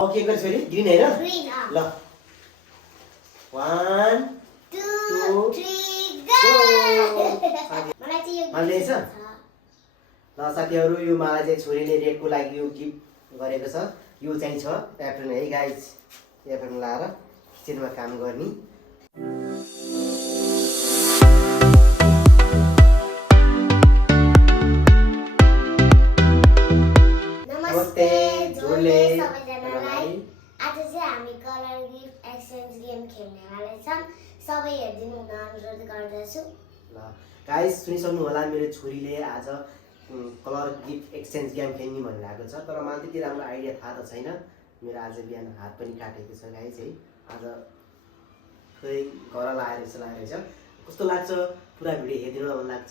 Okay कर छोरी green हैन ग्रीन ल 1 2 2 3 गो मलाई चाहिँ यो मान्ने छ ल साथीहरु यो मलाई चाहिँ छोरीले रेडको लागि यो गिफ्ट गरेको छ यो चाहिँ छ एप्रोन है गाइस एप्रोन लाएर किचनमा काम गर्ने नमस्ते झोले सबैजनालाई आज चाहिँ हामी कलर गिफ्ट एक्सचेन्ज गेम खेल्नेवाला छौं सबै हेर्दिनु हुन अनुरोध गर्दछु ल गाइस सुनिसक्नु होला मेरो छोरीले आज कलर गिफ्ट एक्सचेन्ज गेम खेल्ने भनेर आएको छ तर मलाई त्यति राम्रो आइडिया थाहा त छैन मेरो आज बिहान हात पनि काटेको छ गाइस है आज खै घर लाएर जस्तो लागेको छ कस्तो लाग्छ पुरा भिडियो हेर्दिनु मन लाग्छ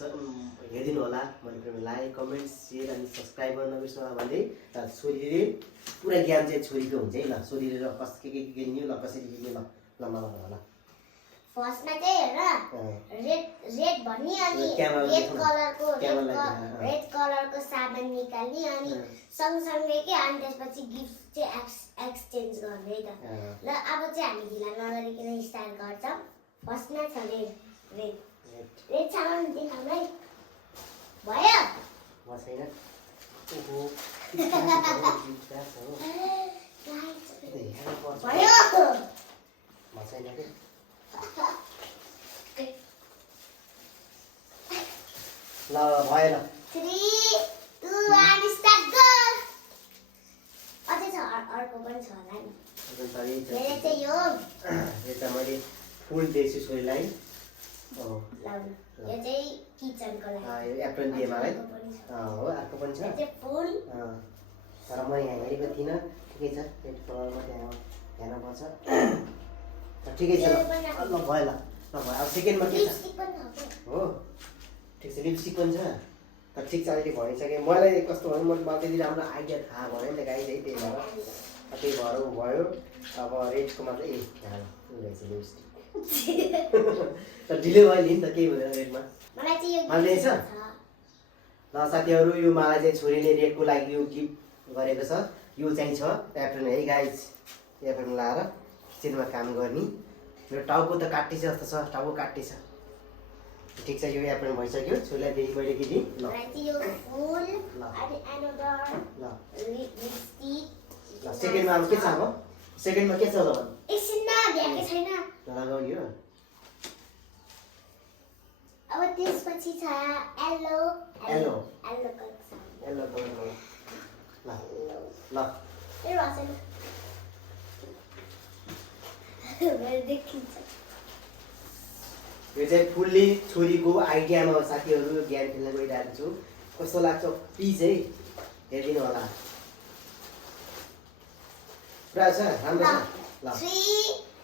हेर्दिनु होला मैले पनि लाइक कमेन्ट शेयर अनि सब्स्क्राइब गर्न नबिर्सनु होला भन्दै र छोरीले पुरा ज्ञान चाहिँ छोरीको हुन्छ है ल छोरीले र के खेल्ने ल कसरी खेल्ने ल ल मलाई ल फर्स्टमा चाहिँ हेर रेड भन्ने अनि रेड कलरको साबुन निकाल्ने अनि सँगसँगै के अनि त्यसपछि गिफ्ट चाहिँ एक्सचेन्ज गर्ने त ल अब चाहिँ हामी ढिला नगरिकन स्टार्ट गर्छौं फर्स्टमा छ रेड साबुन देखाउलाई भयो म छैन ओहो भयो म छैन के ल भयो ल 3 2 1 स्टार्ट गो अझै छ अर्को पनि छ होला नि मेरो चाहिँ यो चाहिँ मैले फुल दिएछु छोरीलाई ल यो चाहिँ किचनको लागि यो एप्रोन दिए मलाई हो अर्को पनि छ यो चाहिँ फुल तर म यहाँ हेरेको थिइनँ ठिकै छ रेड कलरमा त्यहाँ हेर्नुपर्छ ठिकै छ ल भयो ल भयो अब सेकेन्डमा के छ हो ठिक छ लिपस्टिक पनि छ तर ठिक छ अहिले भइसक्यो मलाई कस्तो भयो मलाई त्यति राम्रो आइडिया थाहा भएन नि त गाइस है त्यही भएर भयो अब रेडको मात्रै ए रहेछ लिपस्टिक तर ढिलो भयो नि त केही हुँदैन रेडमा मान्ने छ ल साथीहरु यो मलाई चाहिँ छोरीले रेडको लागि यो गिफ्ट गरेको छ यो चाहिँ छ एप्रोन है गाइस एप्रोन लाएर किचनमा काम गर्ने मेरो टाउको त काटिन्छ जस्तो छ टाउको काटिन्छ ठिक छ यो एप्रोन भइसक्यो छोरीलाई देखि पहिले के दि ल ल सेकेन्डमा अब के छ अब सेकेन्डमा के छ ल एकछिनमा भ्याके छैन लगाउने हो अब त्यसपछि छ येलो येलो कलर ल ल ए वासन मैले देखिन्छ यो चाहिँ फुल्ली छोरीको आइडियामा साथीहरु ज्ञान खेल्न गइरहेको छु कस्तो लाग्छ प्लिज है हेर्दिनु होला पुरा छ राम्रो छ ल 3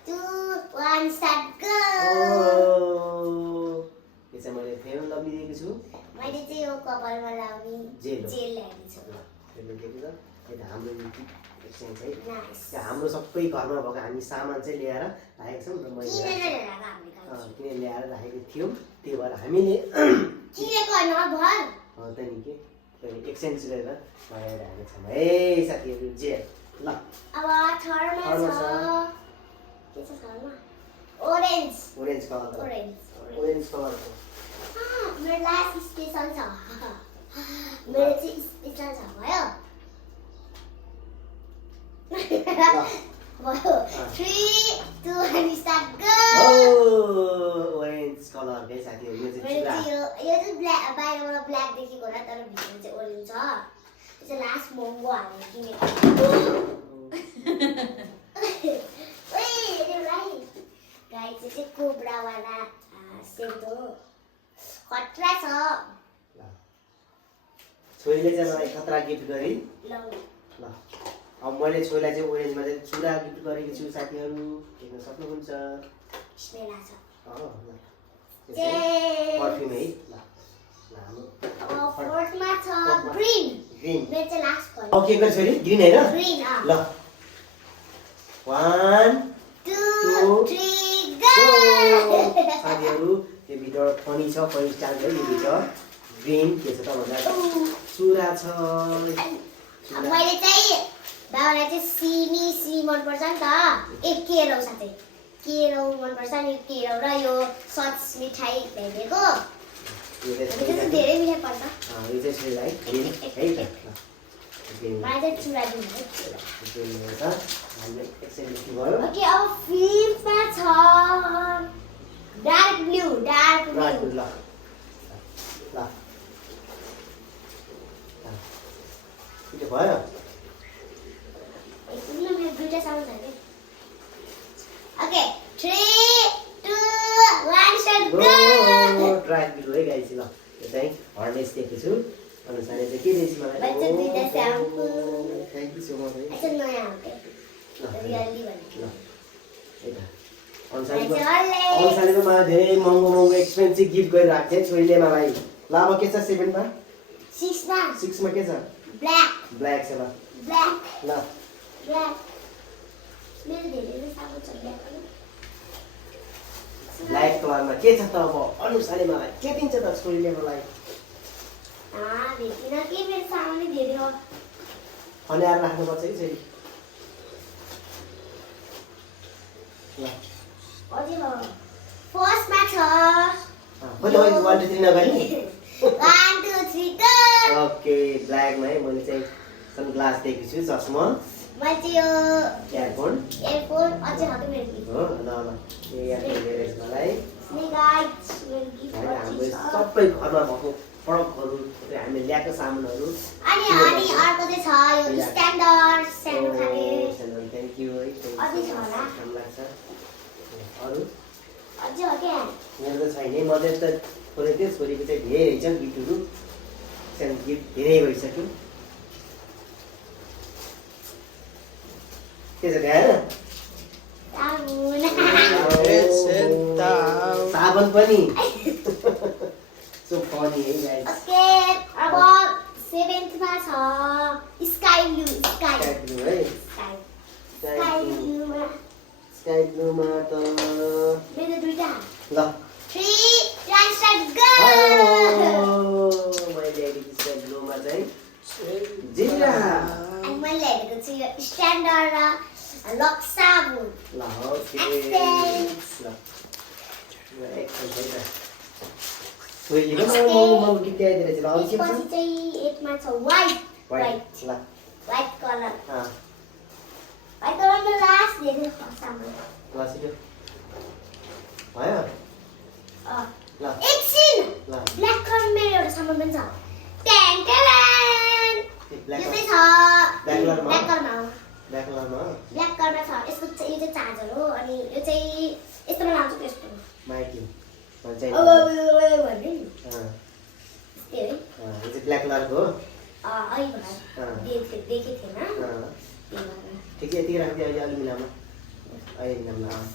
2 1 स्टार्ट गो यो चाहिँ मैले फेयर लभली दिएको छु मैले चाहिँ यो कपालमा लाउने जेल ल्याएको छु त्यसले दिएको छ यो त हाम्रो एक्सचेन्ज है नाइस हाम्रो सबै घरमा भएको हामी सामान चाहिँ ल्याएर राखेको छौँ र मैले किन ल्याएर राखेको थियौँ त्यही भएर हामीले किनेको नभर हो त नि के एक्सचेन्ज गरेर लगाइरहेको छौँ है साथीहरू जे ल अब थर्डमा छ के छ थर्डमा ओरेन्ज कलरको मेरो लास्ट स्पेशल छ मेरो चाहिँ स्पेशल छ भयो भयो 3 2 1 स्टार्ट गो ओरेन्ज कलर के साथीहरु यो चाहिँ यो चाहिँ ब्ल्याक बाहिरबाट ब्ल्याक देखेको होला तर भित्र चाहिँ ओरेन्ज छ यो चाहिँ लास्ट मोङ्गो हालेर किनेको गाइस चाहिँ कोब्रा वाला सेट हो खतरा छ छोरीले चाहिँ मलाई खतरा गिफ्ट गरी ल अब मैले छोरीलाई चाहिँ ओरेन्जमा चाहिँ चुरा गिफ्ट गरेको छु साथीहरु देख्न सक्नुहुन्छ स्मेल आछ परफ्युम है अब फोर्थमा छ ग्रीन मेरो चाहिँ लास्ट भयो ओके कर छोरी ग्रीन हैन ग्रीन ल 1 2 3 गो साथीहरु यो भिडियो फनी छ फनी स्टाइल है यो भिडियो ग्रीन के छ त भन्दा चुरा छ मैले चाहिँ बाबालाई चाहिँ सिमी मनपर्छ नि त केराउ साथै केराउ मनपर्छ नि केराउ र यो सच मिठाई ल्याइदिएको यो चाहिँ धेरै मिठाई पर्छ यो चाहिँ श्रीलाई ग्रिन है त ग्रिन मलाई चाहिँ चुरा दिनु ग्रिन हो त हामीले एकचोटि के भयो ओके अब फिफ्थमा छ डार्क ब्लू ल ल के भयो एकछिन मेरो दुईटा साउन्ड छ okay 3 2 1 start go dry blue है गाइस ल यो चाहिँ हर्नेस दिएको छु अनुसारले चाहिँ के दिएछ मलाई बच्चा दुईटा shampoo thank you so much है अच्छा नयाँ हो के रियली भने ल अनुसारले मलाई धेरै महँगो एक्सपेन्सिभ गिफ्ट गरिरहेको थिएँ छोरीले मलाई ल अब के छ 7 मा 6 मा के छ ब्ल्याक छ ल ब्ल्याक ल मेरो धेरै साबुन छ ब्ल्याक कलरमा के छ त अब अनुसारले मलाई के दिन्छ त छोरीले मलाई भेटिन के मेरो सामानै धेरै हो खन्याएर राख्नुपर्छ कि छोरी ल अझै हो फर्स्टमा छ कति 1 2 3 नगर्ने 1 2 3 गो ओके ब्ल्याकमा है मैले चाहिँ सनग्लास दिएको छु चस्मा मैले चाहिँ यो एयरफोन अझै हो मेरो गिफ्ट हो ल यो एयरफोन दिएर मलाई स्नेक आइज मेरो गिफ्ट हाम्रो सबै घरमा भएको प्रडक्टहरु हामीले ल्याएको सामानहरु अनि अर्को चाहिँ छ यो स्ट्यान्डर्ड सानो खाले थ्यांक यू है अझै छ होला काम लाग्छ अरु अझै हो के मेरो त छैन म त खोले त्यो छोरीको चाहिँ धेरै छ गिफ्टहरु सानो गिफ्ट धेरै भइसक्यो के छ गाएर साबुन पनि सो फनी है गाइस ओके अब 7th मा छ स्काई ब्लू है स्काई ब्लू मा त मेरो दुईटा ल 3 2 स्टार्ट गो मैले ल्याएको स्काई ब्लू मा चाहिँ जिरा अनि मैले ल्याएको छु यो स्ट्यान्डर्ड र लक्स साबुन ल हो एक्सेन्ट ल एक्सेन्ट है त सोइले म गिफ्ट दिएर चाहिँ ल के पछि चाहिँ 8 मा छ व्हाइट ल white colour a white colour में लास्ट दिएको साबुन ल छिटो भयो ल एकछिन ल ब्ल्याक कलर मेरो एउटा सामान पनि छ टेन टेन ब्ल्याक यो चाहिँ छ ब्ल्याक कलरमा ब्ल्याक कलरमा ब्ल्याक कलरमा ब्ल्याक कलरमा छ यसको चाहिँ यो चाहिँ चार्जर हो अनि यो चाहिँ यस्तोमा लाउँछु त्यस्तो माइकी भन्छ भन्ने नि त्यस्तै है यो चाहिँ ब्ल्याक कलरको हो अहिले भएर देखेको थिएन ठिक छ यति राख्दै अहिले अलि मिलाउनु अहिले मिलाउनु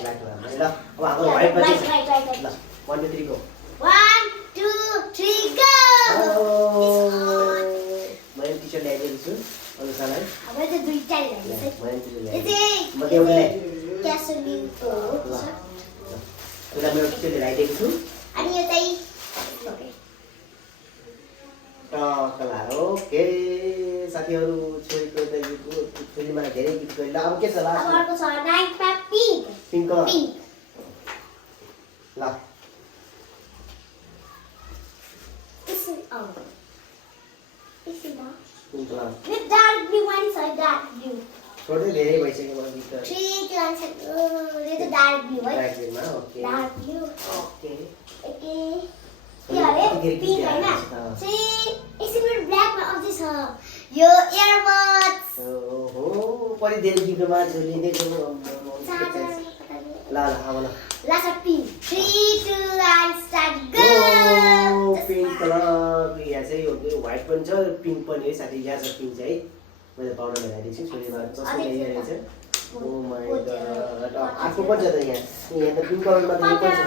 ब्ल्याक कलरमा ल अब हाम्रो व्हाइट पछि ल 1 2 3 गो 1 2 3 गो मैले टी-शर्ट ल्याइदिएको छु अनुसारलाई अब चाहिँ दुईटा ल्याइदिएको मैले टी-शर्ट छु म एउटा ल्याए क्यासोलिनको ल एउटा मेरो टी-शर्ट ल्याइदिएको छु अनि यो चाहिँ टकलार ओके साथीहरु छोरीको दाइको छोरीमा धेरै गिफ्ट गरिला अब के छ अब लास्ट अर्को छ night pack pink pink colour ल pink colour with dark blue one छ डार्क ब्लू छोटै धेरै भइसक्यो मलाई गिफ्ट 3 2 1 यो चाहिँ डार्क ब्लू है ब्ल्याकमा okay dark blue okay okay के अरे पिङ्क हैन चाहिँ एकछिन ब्ल्याकमा अझै छ यो इयरबड्स ओहो परि धेरै गिफ्टमा छोरीले दिएको ल अब ल last pink 3 2 1 start go pink colour यहाँ चाहिँ यो व्हाइट पनि छ पिङ्क पनि है साथी यहाँ छ पिङ्क चाहिँ मैले पाउडर लगाइदिएको छु छोरीमा जस्तो ल्याइरहेको छ ओ माय गॉड आफू पनि छ त यहाँ त पिङ्क कलरमा त पनि छ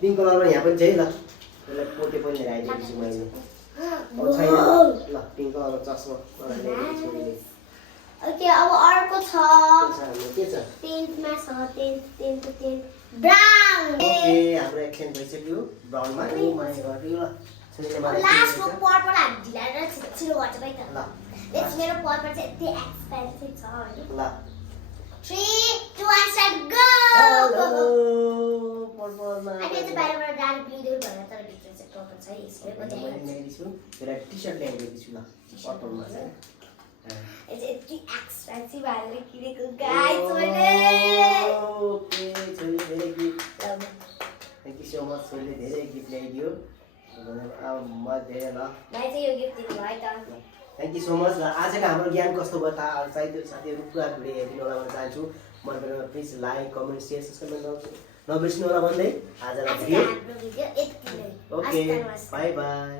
पिङ्क कलरमा यहाँ पनि छ है ल यसलाई पोटे पनि लगाइदिएको छु मैले छैन ल पिङ्क कलरको चस्मा मलाई ल्याइदिएको छु छोरीले ओके अब अर्को छ के छ 10th मा छ 10th ब्राउन ओके हाम्रो एक्सचेन्ज भइसक्यो ब्राउनमा ओ माय गॉड यो सुनिले मलाई लास्टको पर्पल हामी ढिलाएर छिटो गर्छ भाइ त ल लेट्स मेरो पर्पल चाहिँ यति एक्सपेन्सिभ छ हैन ल 3 2 1 स्टार्ट गो हेलो पर्पलमा अनि चाहिँ बाहिरबाट डार्क ब्लू देऊ भनेर तर भित्र चाहिँ पर्पल छ यसले पनि मैले ल्याइदिएको छु एउटा टी-शर्ट ल्याइदिएको छु ल पर्पलमा चाहिँ It's expensive. I like it, guys. Okay छोरी धेरै gift thank you so much छोरीले धेरै गिफ्ट ल्याइदियो अब म धेरै ल भाइ चाहिँ यो गिफ्ट दिनु भयो त थ्याङ्क यू सो मच र आजको हाम्रो ज्ञान कस्तो भयो थाहा सायद साथीहरू पुरा भिडियो हेरिदिनु होला भन्न चाहन्छु मनबाट please like comment share subscribe नबिर्सिनु होला भन्दै आजलाई हाम्रो भिडियो यति नै ओके बाई बाई